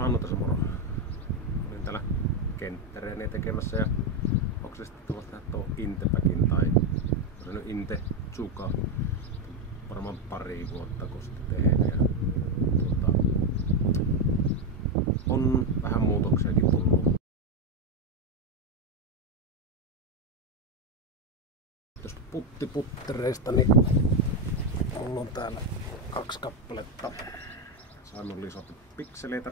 Hannu tässä moro. Olin täällä kenttäreeniä tekemässä ja oksesti tehdä tuo Intepäkin tai se nyt Inte Tsuka. Varmaan pari vuotta kun sitten tehdään. Ja, on vähän muutoksiakin tullut. Tuosta puttiputtereista niin mulla on täällä 2 kappaletta. Sain lisätty pikseleitä.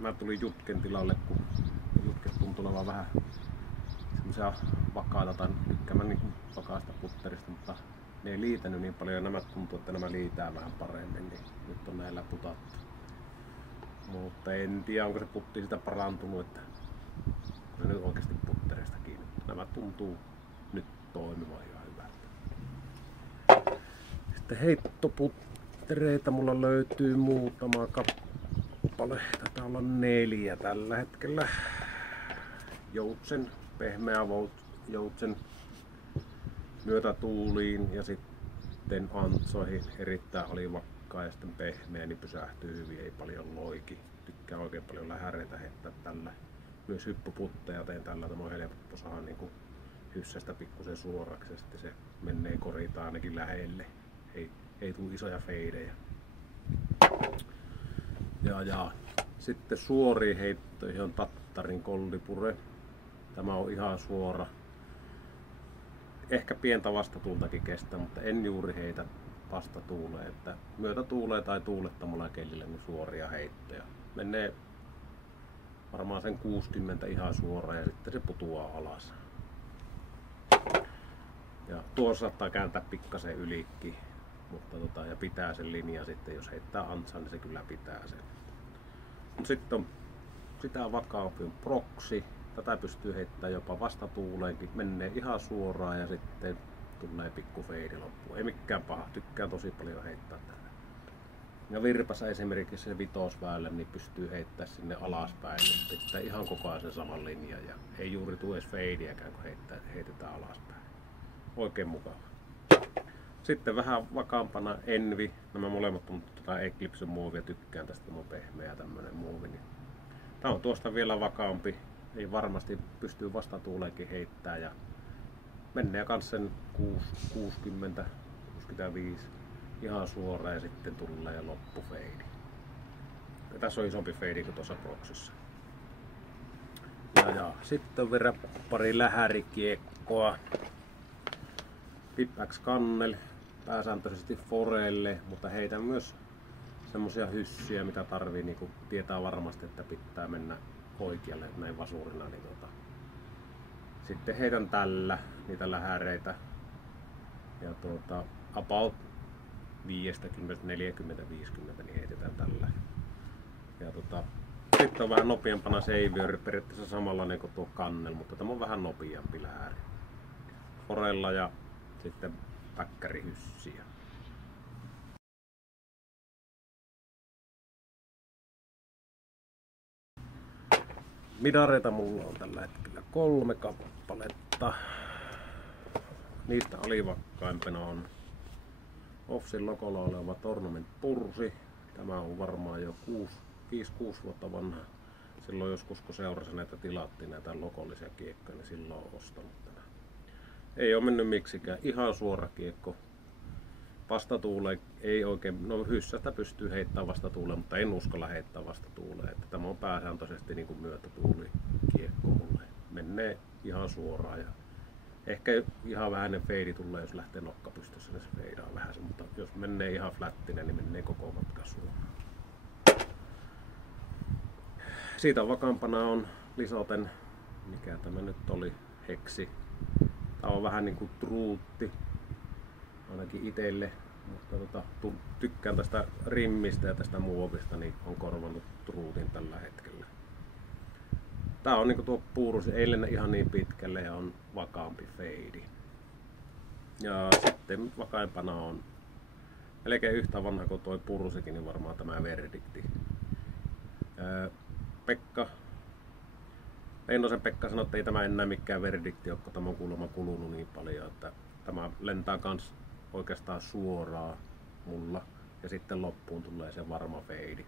Mä tulin Jutken tilalle, kun Jutket tuntuu olevan vähän semmosia vakaita tai tykkäämään niin vakaasta putterista, mutta ne ei liitänyt niin paljon ja nämä tuntuu, että nämä liitää vähän paremmin, niin nyt on näillä putattu. Mutta en tiedä, onko se putti sitä parantunut, että se nyt oikeasti putterista kiinni. Nämä tuntuu nyt toimivan ihan hyvältä. Sitten heittoputtereita mulla löytyy muutama kappale. Taitaa olla 4 tällä hetkellä. Joutsen, pehmeä joutsen myötätuuliin ja sitten antsoihin erittäin alivakkaa ja sitten pehmeä, niin pysähtyy hyvin, ei paljon loiki. Tykkään oikein paljon lähäreitä heittää tällä. Myös hyppyputteja teen tällä, tämä on helppo saada niin hyssästä pikkusen suoraksi ja sitten se menee korita ainakin lähelle. Ei tule isoja feidejä. Ja sitten suoriin heittoihin on Tattarin kollipure. Tämä on ihan suora. Ehkä pientä vastatuultakin kestää, mutta en juuri heitä vastatuuleen. Että myötätuulee tai tuulettomalla kelillä niin suoria heittoja. Menee varmaan sen 60 ihan suoraan ja sitten se putoaa alas. Ja tuossa saattaa kääntää pikkasen ylikin, mutta ja pitää sen linjan sitten, jos heittää antsan, niin se kyllä pitää sen. Mut sitten on sitä vakaampi on proksi. Tätä pystyy heittämään jopa vastatuuleenkin. Menee ihan suoraan ja sitten tulee pikku feidi loppuun. Ei mikään paha, tykkään tosi paljon heittää tätä. Ja virpassa esimerkiksi se vitosväylä, niin pystyy heittämään sinne alaspäin. Pitää ihan koko ajan sen saman linjan ja ei juuri tule edes feidiäkään, kun heitetään alaspäin. Oikein mukava. Sitten vähän vakaampana Envy. Nämä molemmat on Eclipse muovia, tykkään tästä, tämä on pehmeä tämmönen muovi. Tää on tuosta vielä vakaampi. Ei varmasti pystyy vastatuuleenkin heittämään ja menee kans sen 60, 65 ihan suoraan ja sitten tulee loppufeidi. Ja tässä on isompi feidi kuin tuossa proksissa. Ja sitten on vielä pari lähärikiekkoa. Pip X Kannel, pääsääntöisesti forelle, mutta heitän myös semmosia hyssyjä, mitä tarvii niin tietää varmasti, että pitää mennä oikealle näin vasurina. Niin sitten heitän tällä niitä lähäreitä ja about 50, 40, 50 niin heitetään tällä. Ja sitten on vähän nopeampana Savior, periaatteessa samanlainen kuin tuo Kannel, mutta tämä on vähän nopeampi lähäri. Forella ja sitten päkkärihyssiä. Midareita mulla on tällä hetkellä 3 kappaletta. Niistä alivakkaimpana on Offsin logolla oleva Tournament Pursi. Tämä on varmaan jo 5-6 vuotta vanha. Silloin joskus kun seurasin näitä tilattiin näitä logollisia kiekkoja, niin silloin on ostanut tämän. Ei ole mennyt miksikään. Ihan suora kiekko. Vastatuuleen ei oikein, no hyssästä pystyy heittämään vastatuuleen, mutta en uskalla heittää vastatuuleen. Että tämä on pääsääntöisesti niin kuin myötätuuli kiekko mulle. Menee ihan suoraan ja ehkä ihan vähäinen feidi tulee, jos lähtee nokka pystyssä, niin se feidaa vähän, mutta jos menee ihan flättinen, niin menee koko matka suoraan. Siitä vakaampana on lisäten, mikä tämä nyt oli, heksi. Tämä on vähän niin kuin truutti, ainakin itselle, mutta tykkään tästä rimmistä ja tästä muovista, niin on korvannut truutin tällä hetkellä. Tää on niinku tuo puurusi, ei lennä ihan niin pitkälle ja on vakaampi feidi. Ja sitten vakaimpana on melkein yhtä vanha kuin tuo puurusikin, niin varmaan tämä Verdikti. Leinosen Pekka sanoi, että ei tämä enää mikään Verdikti ole, kun tämä on kuulemma kulunut niin paljon, että tämä lentää kans oikeastaan suoraan mulla. ja sitten loppuun tulee se varma feidi.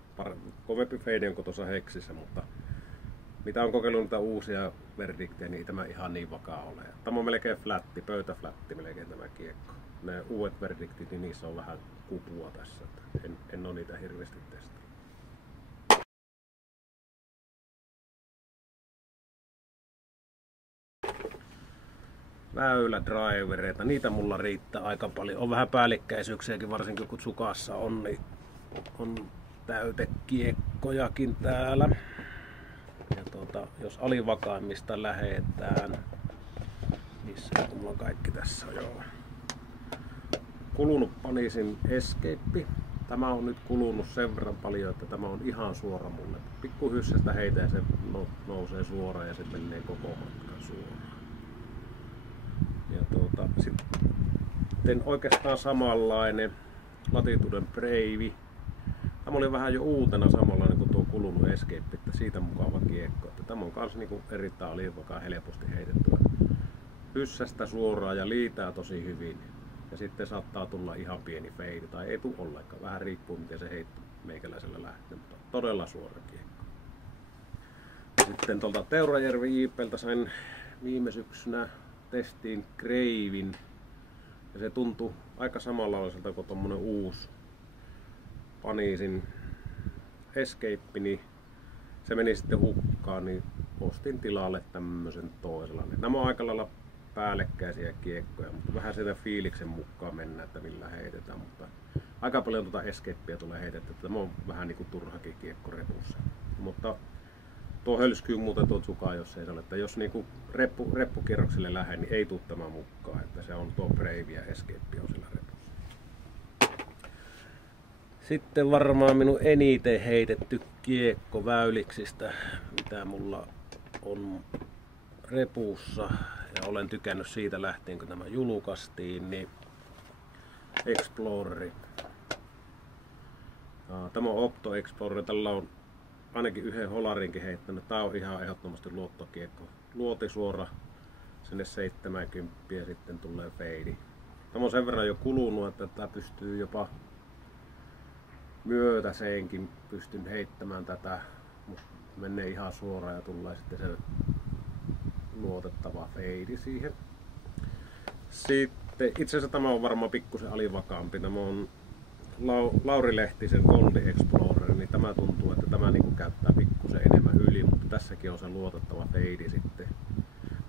Kovempi feidi onko tuossa heksissä, mutta mitä on kokeillut niitä uusia verdiktejä, niin tämä ihan niin vakaa ole. Tämä on melkein flatti, pöytäflätti melkein tämä kiekko. Ne uudet verdiktit, niin niissä on vähän kupua tässä. En ole niitä hirveästi testannut. Väylädrivereita, niitä mulla riittää aika paljon. On vähän päällekkäisyyksiäkin, varsinkin kun Tsukassa on, niin on täytekiekkojakin täällä. Ja jos alivakaimmista lähetään, missä mulla on kaikki tässä on jo. Kulunut Panisin Escape. Tämä on nyt kulunut sen verran paljon, että tämä on ihan suora mulle. Pikkuhyssästä heitä ja se nousee suoraan ja se menee koko matkan suoraan. Ja sitten oikeastaan samanlainen Latituden Brave. Tämä oli vähän jo uutena samanlainen kuin tuo kulunut Escape, että siitä mukava kiekko. Että tämä on myös niinku erittäin alivakaa, helposti heitettyä hyssästä suoraan ja liitää tosi hyvin. Ja sitten saattaa tulla ihan pieni feidi tai ei tule ollenkaan. Vähän riippuu miten se heitto meikäläisellä lähtee, mutta todella suora kiekko. Ja sitten tuolta Teurajärvi JP:ltä sain viime syksynä testiin Greivin. Ja se tuntui aika samanlaiselta kuin tommonen uusi Panisin Escape, niin se meni sitten hukkaan, niin ostin tilalle tämmösen toisenlainen. Nämä on aika lailla päällekkäisiä kiekkoja, mutta vähän sitä fiiliksen mukaan mennään, että millä heitetään, mutta aika paljon tuota Escapea tulee heitetty, että tämä on vähän niinku turhakin kiekko repussa. Mutta tuo hölskyy muuten tuon Tsukaa, jos ei se ole, että jos niinku reppukierrokselle lähde, niin ei tule tämä mukaan, että se on tuo Brave ja Escape on sillä repussa. Sitten varmaan minun eniten heitetty kiekko väyliksistä, mitä mulla on repussa ja olen tykännyt siitä lähtien, kun tämä julkaistiin, niin Exploreri. Tämä on Opto Explorer, tällä on ainakin yhden holarinkin heittänyt. Tää on ihan ehdottomasti luottokiekko. Luoti suora sinne 70 ja sitten tulee feidi. Tämä on sen verran jo kulunut, että tämä pystyy jopa myötäseenkin pystyn heittämään tätä, mutta menee ihan suoraan ja tulee sitten se luotettava feidi siihen. Sitten itse asiassa tämä on varmaan pikkusen alivakaampi. Tämä on Lauri Lehtisen Goldi Explorer, niin tämä tuntuu, että tämä niinku käyttää pikkusen enemmän yli, mutta tässäkin on se luotettava feidi sitten.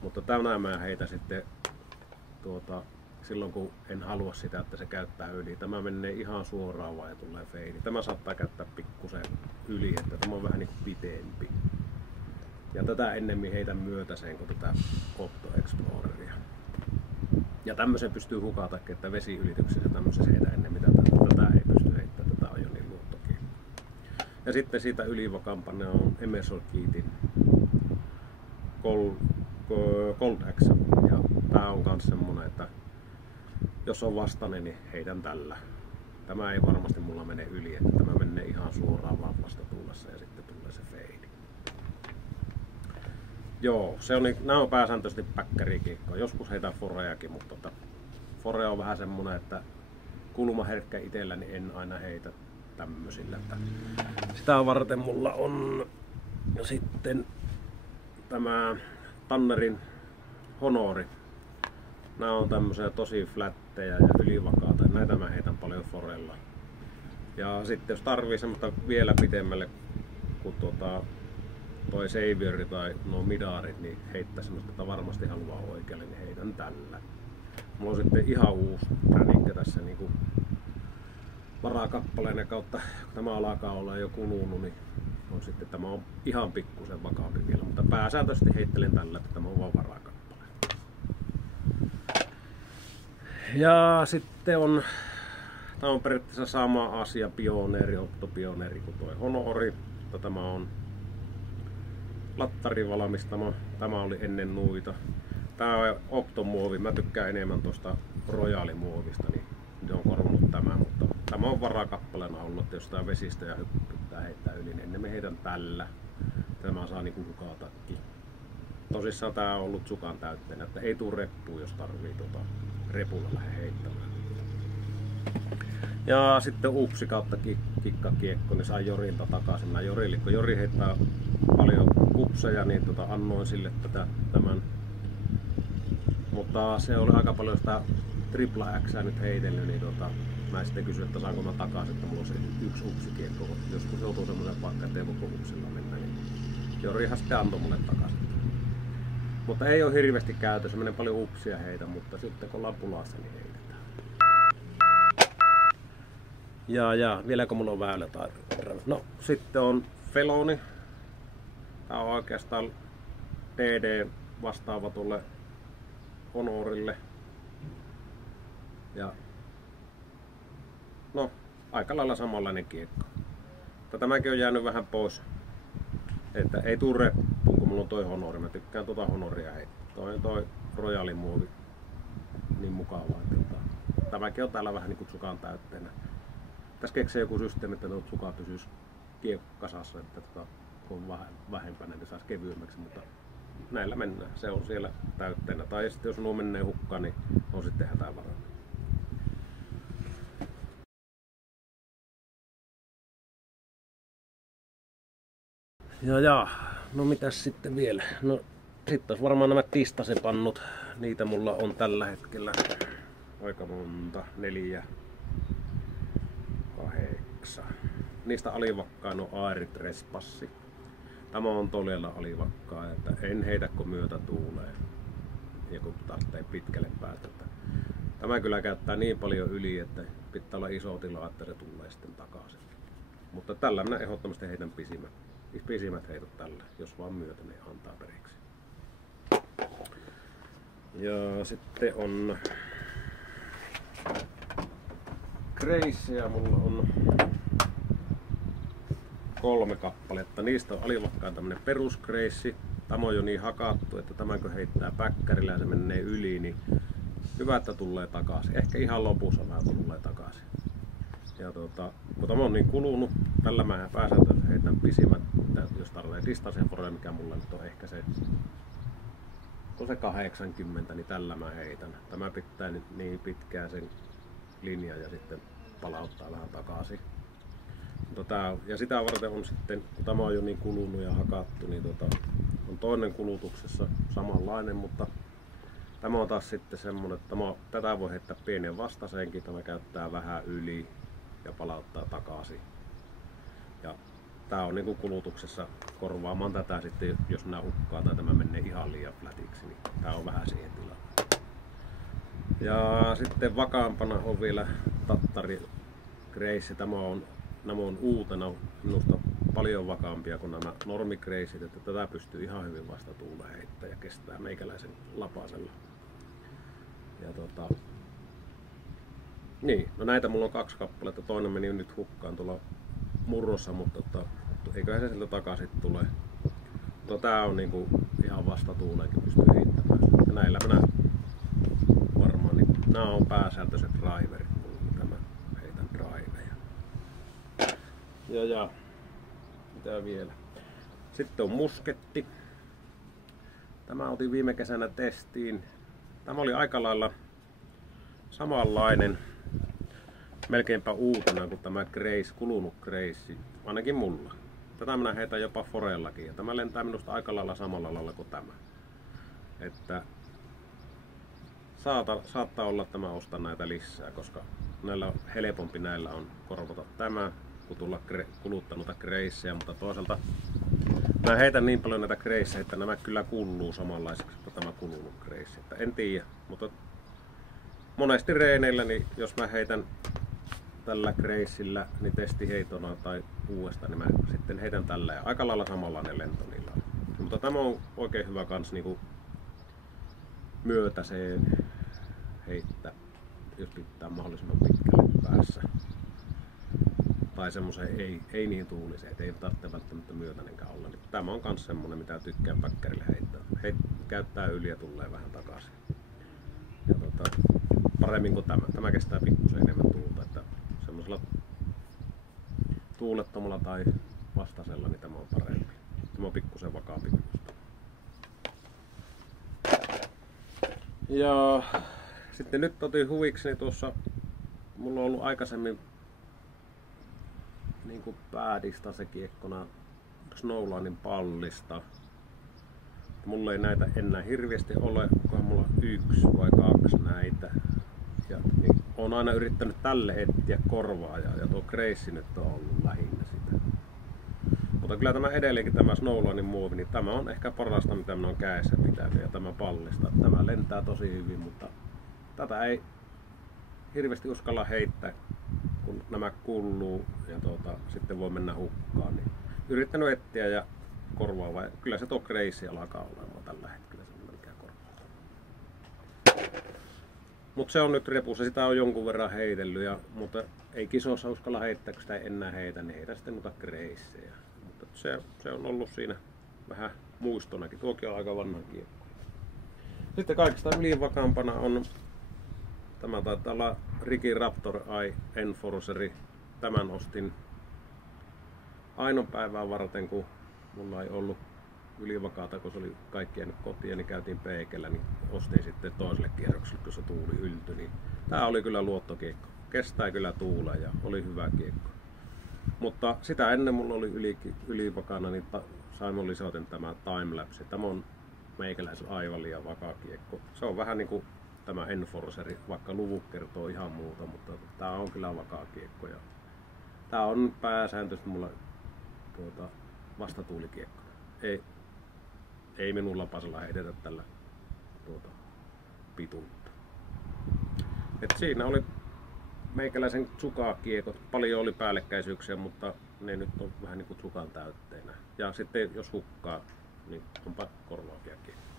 Mutta tänään mä heitän sitten silloin kun en halua sitä, että se käyttää yli. Tämä menee ihan suoraan vaan ja tulee feidi. Tämä saattaa käyttää pikkusen yli, että tämä on vähän niin kuin pitempi. Ja tätä ennemmin heitän myötäseen kuin tätä Opto Exploreria. Ja tämmöisen pystyy hukata, että vesiylityksessä tämmöisessä heitä ennemmin tätä ei pysty heittämään, tätä on jo niin luottokiekko. Ja sitten siitä ylivakampana on Emerson Keatin Cold Action. Ja tää on kans semmonen, että jos on vastainen, niin heitän tällä. Tämä ei varmasti mulla mene yli, että tämä menee ihan suoraan vaan vastatuulessa ja sitten tulee se feidi. Joo, nämä on pääsääntöisesti päkkärikiekkoja. Joskus heitän foreakin, mutta fore on vähän semmonen, että kulmaherkkä itselläni en aina heitä tämmöisillä. Sitä varten mulla on sitten tämä Tannerin Honori. Nämä on tämmöisiä tosi flättejä ja ylivakaata. Näitä mä heitän paljon forella. Ja sitten jos tarvii semmoista vielä pitemmälle kuin toi Saviori tai nuo Midarit, niin heittää semmoista, että varmasti haluaa oikealle, niin heitän tällä. Mulla on sitten ihan uusi pränikkä tässä niinku varakappaleinen kautta, kun tämä alkaa olla jo kulunut, niin on sitten tämä on ihan pikkusen vakaampi vielä, mutta pääsääntöisesti heittelen tällä, että tämä on vaan varakappale. Ja sitten tämä on periaatteessa sama asia, Pioneeri, Opto Pioneeri kuin tuo Honori, mutta tämä on lattarivalmistama, tämä oli ennen nuita. Tämä on Opto-muovi, mä tykkään enemmän tuosta Royale-muovista, niin se on korvannut tämä, mutta tämä on varakappaleena ollut, että jos tämä vesistä ja hyppyttää heittää yli, niin ennen me heitän tällä. Tämä saa niinku hukatakin. Tosissaan tää on ollut Tsukan täytteenä, että ei tuu reppuun, jos tarvii repulla lähde heittämään. Ja sitten upsi kautta kikkakiekko, niin sain Jorilta takaisin. Kun Jori heittää paljon upseja, niin annoin sille tämän. Mutta se oli aika paljon sitä tripla X nyt heitellyt, niin mä sitten kysyin, että saanko mä takaisin, että mulla on se yksi upsikiekko. Joskus joutuu semmoisen paikkaan, että ei voi upsilla mennä, niin Jorihan sitten antoi mulle takaisin. Mutta ei ole hirveästi käytössä, menee paljon upsia heitä, mutta sitten kun ollaan pulassa, niin heitetään. Ja vieläkö mulla on väylä tai... No sitten on Feloni. Tää on oikeastaan DD vastaava tuolle Honorille. Ja no aika lailla samanlainen kiekko. Tämäkin on jäänyt vähän pois. Että ei tuu reppuun, kun mulla on toi Honori. Mä tykkään Honoria heittää. Toi Royalin muovi niin mukavaa. Tämäkin on täällä vähän niinku Tsukan täytteenä. Tässä keksii joku systeemi, että tuo Tsuka pysyisi kiekko kasassa, että kun on vähän vähempänä, niin saisi kevyemmäksi, mutta näillä mennään. Se on siellä täytteenä. Tai sitten jos nuo menee hukkaan, niin on sitten hätävara. Ja, no mitäs sitten vielä? No sitten olisi varmaan nämä tistasepannut. Niitä mulla on tällä hetkellä aika monta. 4, 8. Niistä alivakkaan on Airitrespassi. Tämä on todella alivakkaa, että en heitä kun myötä tuulee. Ja kun tarvitsee pitkälle päästä. Tämä kyllä käyttää niin paljon yli, että pitää olla iso tila, että se tulee sitten takaisin. Mutta tällä minä ehdottomasti heitän pisimmät heitot tällä, jos vaan myötä ne antaa periksi. Ja sitten on kreissejä, mulla on 3 kappaletta. Niistä on alivakkaan tämmönen peruskreissi. Tämä on jo niin hakattu, että tämän kun heittää päkkärillä ja se menee yli, niin hyvä, että tulee takaisin. Ehkä ihan lopussa vähän tulee takaisin. Ja kun tämä on niin kulunut, tällä mä pääsääntöisesti heitän pisimmät, jos tarvitsee distanssin fore, mikä mulla nyt on ehkä se, kun se 80, niin tällä mä heitän. Tämä pitää niin pitkään sen linjan ja sitten palauttaa vähän takaisin. Ja sitä varten on sitten, kun tämä on jo niin kulunut ja hakattu, niin on toinen kulutuksessa samanlainen, mutta tämä on taas sitten semmonen, että tätä voi heittää pienen vastaseenkin, tämä käyttää vähän yli ja palauttaa takaisin. Ja tää on niinku kulutuksessa korvaamaan tätä sitten, jos nää hukkaa tai tämä menee ihan liian flätiksi, niin tää on vähän siihen tilaan. Ja sitten vakaampana on vielä Tattari Grace. Nämä on uutena minusta paljon vakaampia kuin nämä normikreisit, että tätä pystyy ihan hyvin vasta tuuleen heittämään ja kestää meikäläisen lapasella. Ja niin, no näitä mulla on 2 kappaletta, toinen meni nyt hukkaan tuolla murrossa, mutta eiköhän se sieltä takaisin tule. Mutta tää on niinku ihan vasta tuuleenkin pystyy heittämään. Ja näillä minä varmaan, niin, nämä on pääsääntöiset driverit, kun mä heitän driveja. Ja mitä vielä? Sitten on musketti. Tämä otin viime kesänä testiin. Tämä oli aika lailla samanlainen, melkeinpä uutena kuin tämä Grace, kulunut Grace, ainakin mulla. Tätä minä heitän jopa forellakin ja tämä lentää minusta aika lailla samalla lailla kuin tämä. Että saattaa olla, että mä ostan näitä lisää, koska näillä on helpompi näillä on korvata tämä, kun tulla kuluttanutta Graceja, mutta toisaalta mä heitän niin paljon näitä Graceja, että nämä kyllä kuuluu samanlaiseksi kuin tämä kulunut Grace. Että en tiedä, mutta monesti reeneillä, niin jos mä heitän tällä Gracella niin testiheitona tai uudestaan, niin mä sitten heitän tällä ja aika lailla samanlainen lento niillä on. Mutta tämä on oikein hyvä kans niinku myötäseen heittää, jos pitää mahdollisimman pitkälle päässä. Tai semmoiseen ei niin tuuliseen, että ei tarvitse välttämättä myötänenkään olla. Niin tämä on kans semmonen, mitä tykkään päkkärille heittää. Käyttää yli ja tulee vähän takaisin. Ja paremmin kuin tämä. Tämä kestää pikkusen enemmän tuulta, että semmoisella tuulettomalla tai vastasella niin tämä on parempi. Tämä on pikkusen vakaampi minusta. Ja sitten nyt otin huvikseni tuossa, mulla on ollut aikaisemmin niinku päädistä se kiekkona Snowlanin pallista. Mulla ei näitä enää hirveästi ole, onkohan mulla 1 vai 2 näitä. Ja niin, olen aina yrittänyt tälle etsiä korvaajaa ja tuo Grace nyt on ollut lähinnä sitä. Mutta kyllä tämä edelleenkin tämä Snowlanin muovi, niin tämä on ehkä parasta mitä minä olen kädessä pitänyt ja tämä pallista. Tämä lentää tosi hyvin, mutta tätä ei hirveästi uskalla heittää, kun nämä kulluu ja sitten voi mennä hukkaan. Niin yrittänyt etsiä ja korvaava. Kyllä se tuo Grace alkaa olemaan tällä hetkellä semmoinen mikä korvaa. Mutta se on nyt repussa, sitä on jonkun verran heitellyt, mutta ei kisossa uskalla heittää, kun sitä ei enää heitä, niin heitä sitten noita Graceja. Mutta se on ollut siinä vähän muistonakin, tuokin on aika vanha kiekko. Sitten kaikista ylivakaampana on, tämä taitaa olla Ricky Raptor Eye Enforceri. Tämän ostin ainoa päivää varten, kun mulla ei ollut ylivakaata, kun se oli kaikki jäänyt kotiin, niin käytiin peikellä, niin ostin sitten toiselle kierrokselle, kun se tuuli yltyi. Niin tää oli kyllä luottokiekko. Kestää kyllä tuulea ja oli hyvä kiekko. Mutta sitä ennen mulla oli ylivakana, niin saimme lisäten tämä timelapse. Tämä on meikäläisellä aivan liian vakaa kiekko. Se on vähän niinku tämä Enforceri, vaikka luvut kertoo ihan muuta, mutta tää on kyllä vakaa kiekko. Ja tää on pääsääntöisesti mulla vastatuulikiekko. Ei minun lapasella heitetä tällä pituutta. Et siinä oli meikäläisen Tsuka-kiekot. Paljon oli päällekkäisyyksiä, mutta ne nyt on vähän niin kuin Tsukan täytteinä. Ja sitten jos hukkaa, niin onpa korvaavia kiekkoja.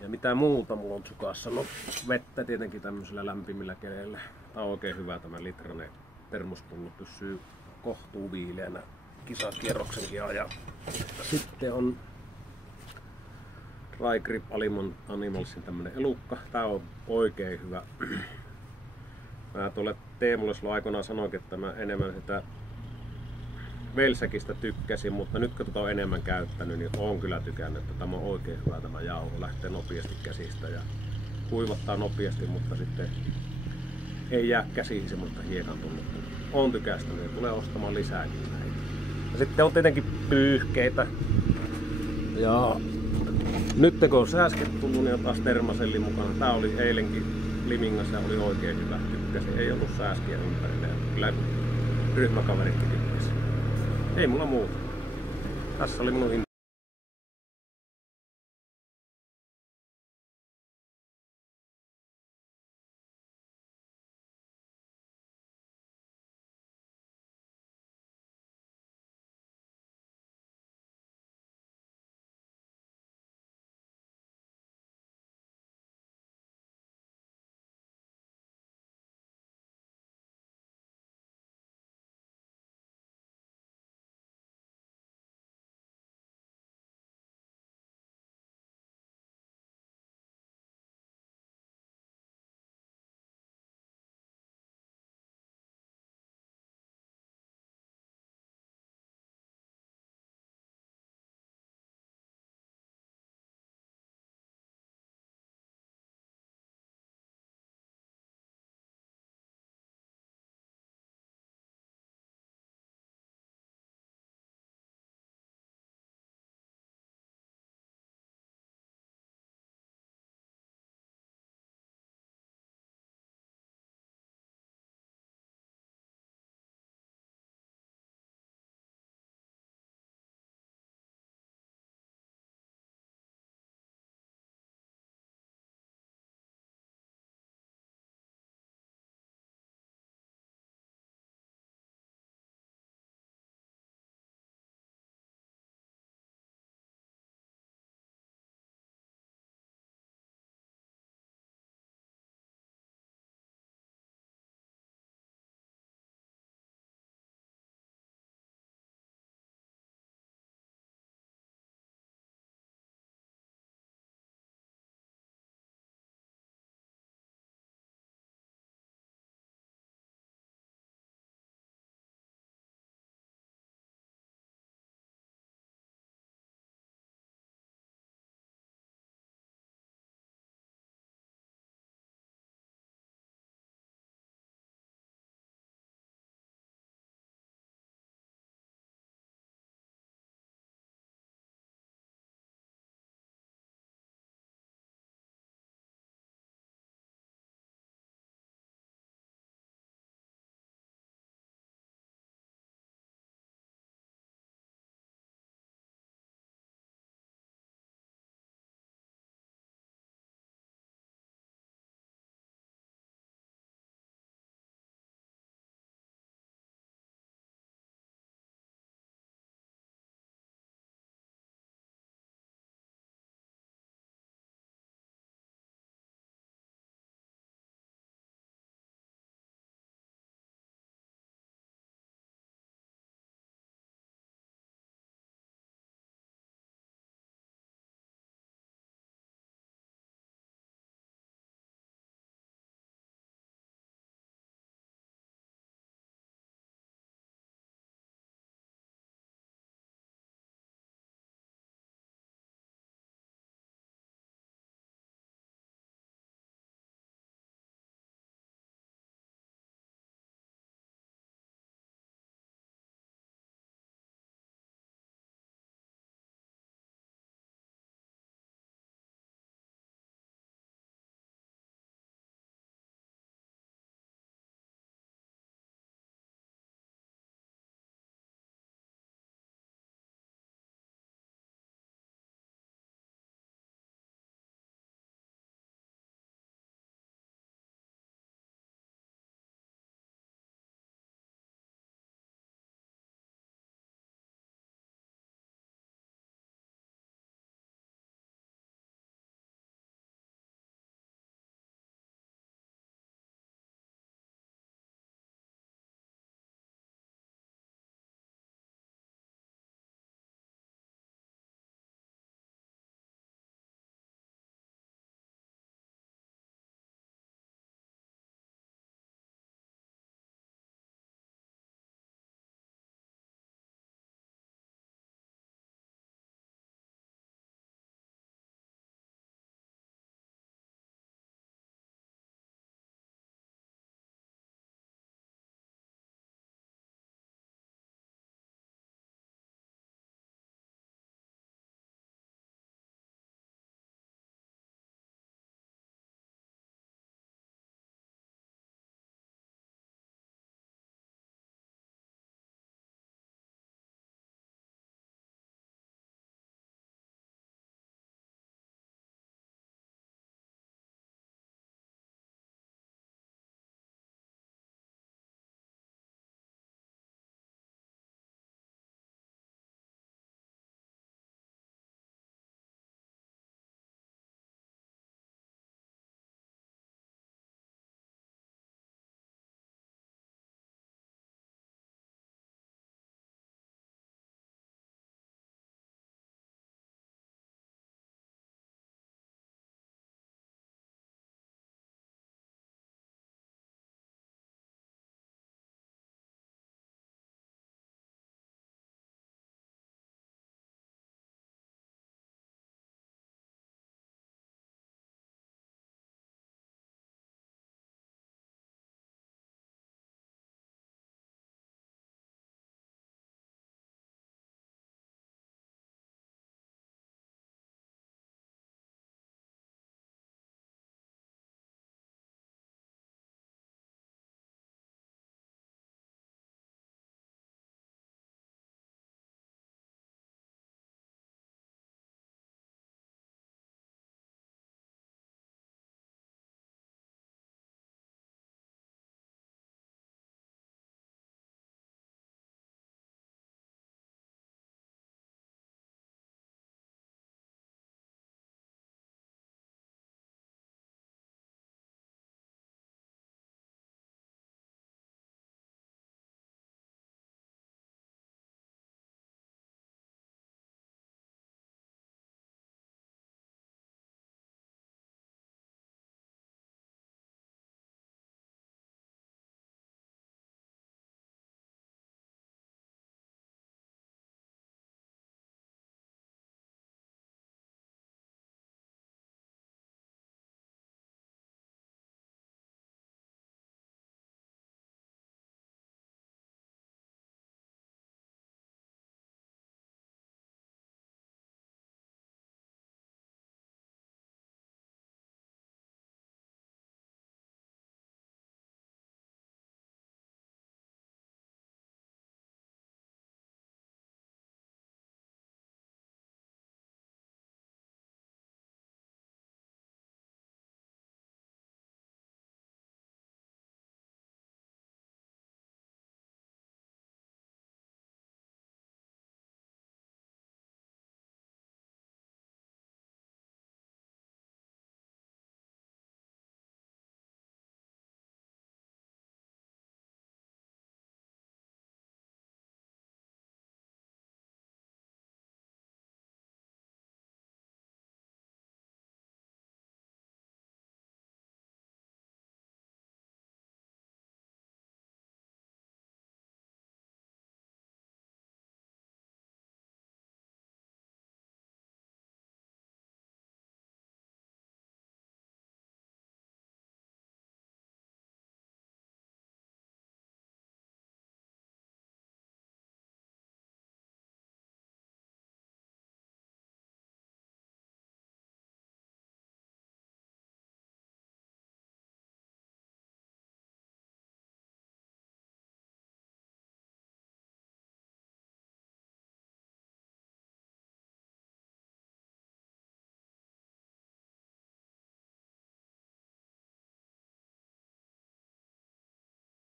Ja mitä muuta mulla on Tsukassa? No vettä tietenkin tämmöisellä lämpimillä keleillä. Tää on oikein hyvä, tämä litrainen termospullo pysyy kohtuu viileänä kisakierroksenkin ajan. Sitten on Dry Grip Animalsin tämmönen elukka. Tää on oikein hyvä. Mä tuolle Teemulle silloin aikoinaan sanoinkin, että mä enemmän sitä Velsäkistä tykkäsin, mutta nyt kun on enemmän käyttänyt, niin oon kyllä tykännyt, että tämä on oikein hyvä tämä jauho. Lähtee nopeasti käsistä ja kuivattaa nopeasti, mutta sitten ei jää käsiin semmoista hiekan tunnetta. Oon tykästänyt ja tulee ostamaan lisääkin näitä. Ja sitten on tietenkin pyyhkeitä. Ja nyt kun on sääsket tullut, niin on taas termaselli mukana. Tää oli eilenkin Limingassa ja oli oikein hyvä. Tykkäsin. Ei ollut sääskiä ympärillä. Kyllä ryhmäkaveritkin tykkäsi. Ei mulla muuta. Tässä oli minun